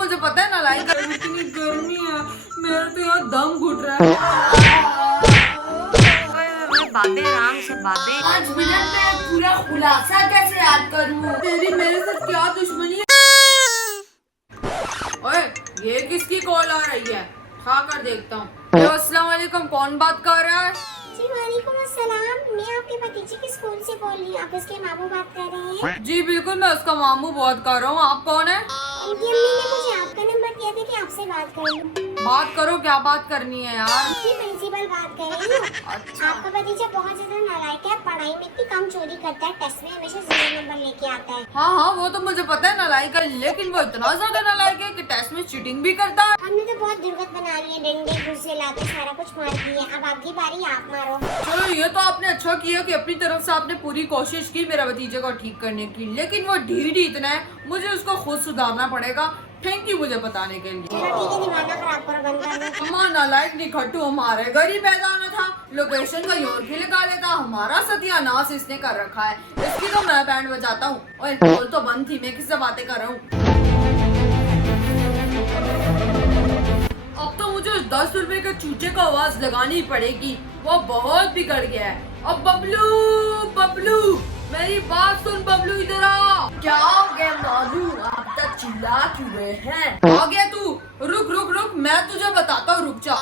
मुझे पता है ना लाइक इतनी गर्मी है, मेरा तो यहाँ दम घुट रहा है। बाबे आराम से बाबे। 5 मिनट में पूरा खुलासा कैसे याद करूँ? तेरी मेरे साथ क्या दुश्मनी है? ओए, ये किसकी कॉल आ रही है? खा कर देखता हूँ। अस्सलाम वालेकुम, कौन बात कर रहा है? जी वालेकुम अस्सलाम, मैं आपके भतीजे के स्कूल से बोल रही हूँ। आप उसके मामू बात कर रहे हैं? जी बिल्कुल, मैं उसका मामू बात कर रहा हूँ। आप कौन है? उनकी अम्मी ने मुझे आपका नंबर दिया था कि आपसे बात कर लूँ। बात करो, क्या बात करनी है यार? जी प्रिंसिपल बात कर रही हूँ। अच्छा। आपका भतीजा बहुत ज्यादा नालायक है, पढ़ाई में इतनी कम चोरी करता है, टेस्ट में हमेशा 0 नंबर लेके आता है। हाँ हाँ, वो तो मुझे पता है नालायक है, लेकिन वो इतना ज्यादा नालायक है कि टेस्ट में चीटिंग भी करता है। हमने तो बहुत दुर्गत बना ली है, डंडे घुसे लाते सारा कुछ मार दिया। अब आपकी बारी, आप मारो। चलो, ये तो आपने अच्छा किया कि अपनी तरफ से आपने पूरी कोशिश की मेरा भतीजे को ठीक करने की, लेकिन वो ढीठ ही इतना है, मुझे उसको खुद सुधारना पड़ेगा। थैंक यू मुझे बताने के लिए। चलो ठीक है, दिमाग खराब करो, बंद कर दो। अम्मा नालायक निखट्टू हमारे घर ही पैदा होना था, लोकेशन का योर भी लगा लेता, हमारा सत्यानाश इसने कर रखा है। इसकी तो मैं बैंड बजाता हूँ। और कॉल तो बंद थी, मैं किससे बातें कर रहा हूँ? अब तो मुझे उस 10 रुपए के चूचे को आवाज लगानी पड़ेगी, वो बहुत बिगड़ गया है। अब बबलू बबलू, मेरी बात सुन बबलू, इधर आ। क्या हो गया मामू, आप तक चिल्ला क्यों रहे हैं? आ गया तू? रुक रुक रुक, मैं तुझे बताता हूँ, रुक जा।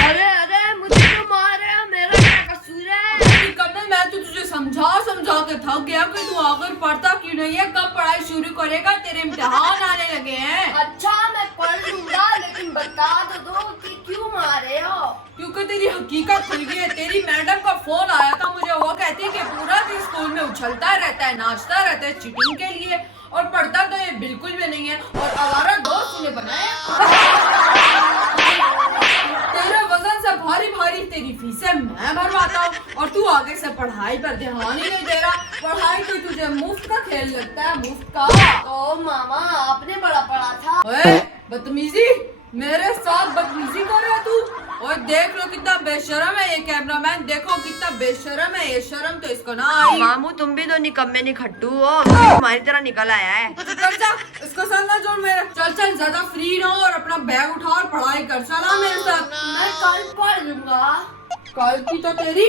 अरे अरे, मुझे क्यों मार रहे हो? मेरा क्या कसूर है? कब मैं तो तुझे समझा समझा के थक गया कि तू आखिर पढ़ता क्यों नहीं है? कब पढ़ाई शुरू करेगा? तेरे इम्तिहान आने लगे हैं। अच्छा मैं पढ़ लूंगा, लेकिन बता तो दो कि क्यों मारे हो? क्योंकि तेरी हकीकत खुल गई है। तेरी मैडम का फोन आया था मुझे, वो कहती है कि पूरा दिन स्कूल में उछलता रहता है, नाचता रहता है चीटिंग के लिए, और पढ़ता तो ये बिल्कुल भी नहीं है, और आवारा दोस्त ने बनाया। तेरे वजन से भारी भारी तेरी फीसें मैं भरवाता हूँ, और तू आगे से पढ़ाई पर ध्यान ही नहीं दे रहा। पढ़ाई तो तुझे मुफ्त का खेल लगता है, मुफ्त का। ओ मामा, आपने बड़ा पढ़ा था। ओए, बदतमीजी, मेरे साथ बदतमीजी कर रहा तू? और देख लो कितना बेशरम है ये कैमरामैन, देखो कितना बेशरम है ये, शर्म तो इसको ना आई। मामू तुम भी तो निकम्मे निखट्टू हो, तुम्हारी तरह निकल आया है। कर जा, इसको संग ना जोड़ मेरे। चल चल, ज्यादा फ्री ना हो और अपना बैग उठा और पढ़ाई कर। चला मेरे साथ। मैं कल पढ़ लूंगा। कल की तो तेरी।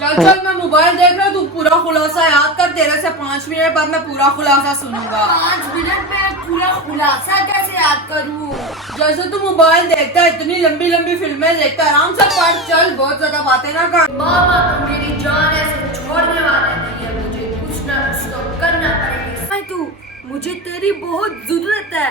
चल चल, मैं मोबाइल देख रहा हूँ, तू पूरा खुलासा याद कर। तेरे से 5 मिनट बाद मैं पूरा खुलासा सुनूंगा। 5 मिनट में पूरा खुलासा कैसे याद करूँ? जैसे तू मोबाइल देखता है, इतनी लंबी लंबी फिल्में देखता है, आराम से पढ़। चल, बहुत ज्यादा बातें ना कर। मामा तुम मेरी जान ऐसे छोड़ने वाले नहीं है, मुझे कुछ ना कुछ तो करना पड़ेगा। तू, मुझे तेरी बहुत जरूरत है।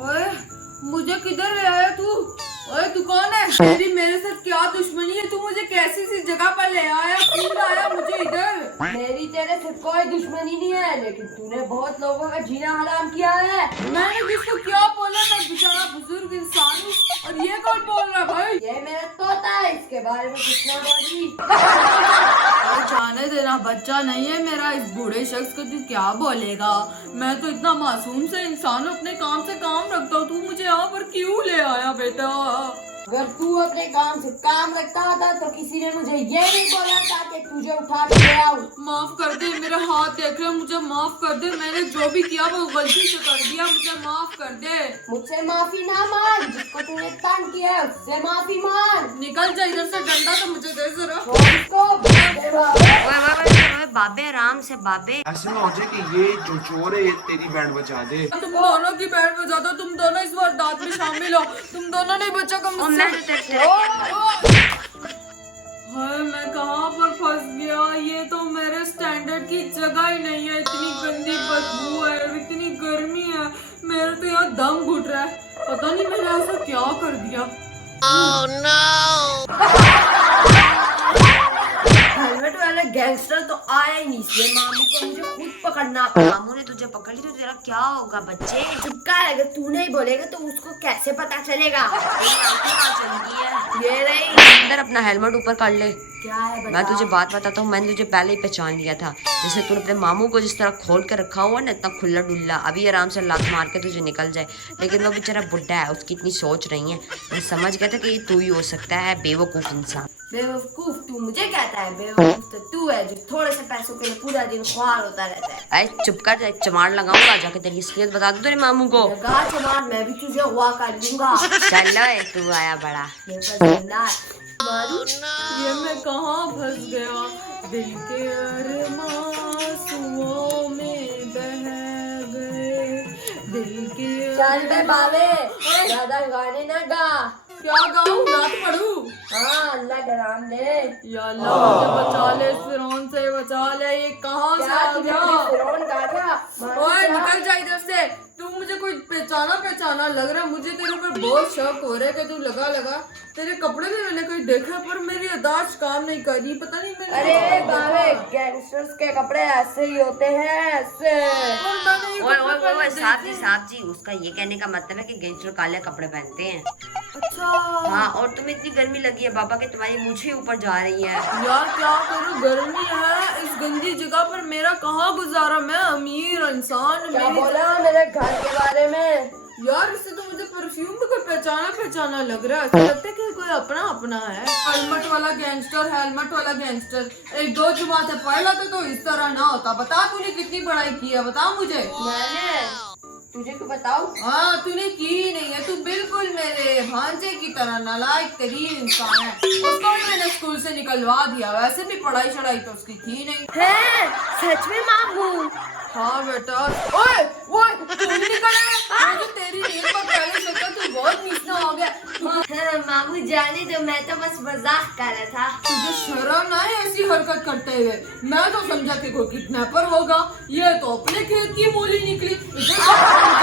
ओए, मुझे किधर ले आया तू? ओए, तू कौन है? तेरी मेरे साथ क्या दुश्मनी है? तू मुझे कैसी सी जगह पर ले आया? क्यों लाया मुझे इधर? मेरी तेरे से कोई दुश्मनी नहीं है, लेकिन तूने बहुत लोगों का जीना हराम किया है। मैंने किसको क्या बोला? मैं बेचारा बुजुर्ग इंसान हूँ, और ये कौन बोल रहा है भाई? ये मेरा तोता है, इसके बारे में कुछ ना बोली। अरे जाने देना, बच्चा नहीं है मेरा, इस बूढ़े शख्स को तू क्या बोलेगा? मैं तो इतना मासूम से इंसान हूँ, अपने काम से काम रखता हूँ, तू मुझे यहाँ पर क्यों ले आया बेटा? अगर तू अपने काम से काम रखता होता तो किसी ने मुझे ये नहीं बोला था कि तुझे उठा के ले आऊं। माफ कर दे, मेरा हाथ देख रहे, मुझे माफ कर दे। मैंने जो भी किया वो गलती से कर दिया, मुझे माफ कर दे। मुझसे माफी ना मांग, जिसको तूने तंग किया है उससे माफी मांग। निकल जा इधर से, डंडा तो मुझे दे जरा। ओए बाबे आराम से बाबे। ऐसे ना हो जाए कि ये जो चोर है ये तेरी बैंड बजा दे। तुम दोनों की बैंड बजा दो, तुम दोनों इस वारदात में शामिल हो, तुम दोनों नहीं बचा कम और मुझसे। मैं तो तेरे हाय, मैं कहाँ पर फंस गया? ये तो मेरे स्टैंडर्ड की जगह ही नहीं है, इतनी गंदी बदबू है, इतनी गर्मी है, मेरे तो यहाँ दम घुट रहा है। पता नहीं मैंने ऐसा क्या कर दिया। हेलमेट वाले गैंगस्टर तो आया ही नहीं, इसलिए मामू को मुझे खुद पकड़ना पड़ा। मामू ने तुझे पकड़ ली तो तेरा क्या होगा बच्चे? चुपका है, अगर तू नहीं बोलेगा तो उसको कैसे पता चलेगा? ये रही, अंदर अपना हेलमेट ऊपर कर ले। क्या है बता। मैं तुझे बात बताता हूँ, मैंने तुझे पहले ही पहचान लिया था। जैसे तूने अपने मामू को जिस तरह खोल कर रखा हुआ ना, इतना खुला डुल्ला, अभी आराम से लात मार के तुझे निकल जाए। लेकिन वो बेचारा बुढ़ा है, उसकी इतनी सोच नहीं है। मैं समझ गया था कि ये तू ही हो सकता है, बेवकूफ इंसान। बेवकूफ तू मुझे कहता है, बेवकूफ तो तू है जो थोड़े से पैसों के लिए पूरा दिन ख्वार होता रहता है। अरे चुप कर जा, चमार लगाऊंगा जाके, तेरी असलियत बता दूं तेरे मामू को। लगा चमार, मैं भी तुझे हुआ कर दूंगा। चलो तू आया बड़ा। मेरे पास जिंदा है। मारू ये मैं कहाँ फंस गया, दिल के अरमां में बह गए, दिल के चल बे बावे, ज्यादा गाने ना गा। क्या गाऊं, नाच पढ़ूं? हाँ अल्लाह का नाम ले। या अल्लाह मुझे बचा ले, इस फिरौन से बचा ले। ये कहाँ से क्या आ तुझे गया? फिरौन कहा था? ओए निकल जा इधर से, तू मुझे कोई पहचाना लग रहा है। मुझे तेरे ऊपर बहुत शक हो रहा है कि तू लगा तेरे कपड़े भी मैंने कहीं देखा, पर मेरी यादाश्त काम नहीं कर रही, पता नहीं मैंने अरे बावे, गैंगस्टर्स के कपड़े ऐसे ही होते हैं, ऐसे। और मैंने ये ओए कपड़े ओए ओए पहने साहब जी, उसका ये कहने का मतलब है कि गैंगस्टर काले कपड़े पहनते हैं। अच्छा हाँ, और तुम्हें इतनी गर्मी लगी है बाबा कि तुम्हारी मुझे ऊपर जा रही है। यार क्या करूं, गर्मी है इस गंदी जगह पर, मेरा कहाँ गुजारा। मैं अमीर इंसान, क्या मेरी बोला मेरे घर के बारे में? यार इससे तो मुझे परफ्यूम भी कोई पहचाना लग रहा है। ऐसा लगता है कि कोई अपना है। हेलमेट वाला गैंगस्टर, एक दो जुबातें पढ़ लाते तो इस तरह ना होता। बता तूने कितनी पढ़ाई की है, बता मुझे। मैंने तुझे क्यों बताऊं? हाँ तूने की ही नहीं है, तू बिल्कुल मेरे भांजे की तरह नालायक तरीन इंसान है। उसको भी मैंने स्कूल से निकलवा दिया, वैसे भी पढ़ाई शढ़ाई तो उसकी थी नहीं। है सच में मामू? हाँ बेटा। ओए तू निकल आया, मुझे तेरी नींद पर पहले सोचा तू बहुत नीचना हो गया। हाँ, मामू जाने दो, मैं तो बस मजाक कर रहा था। तुझे शर्म ना है ऐसी हरकत करते हुए? मैं तो समझा कि कोई किडनैपर होगा, ये तो अपने खेत की मूली निकली। इधर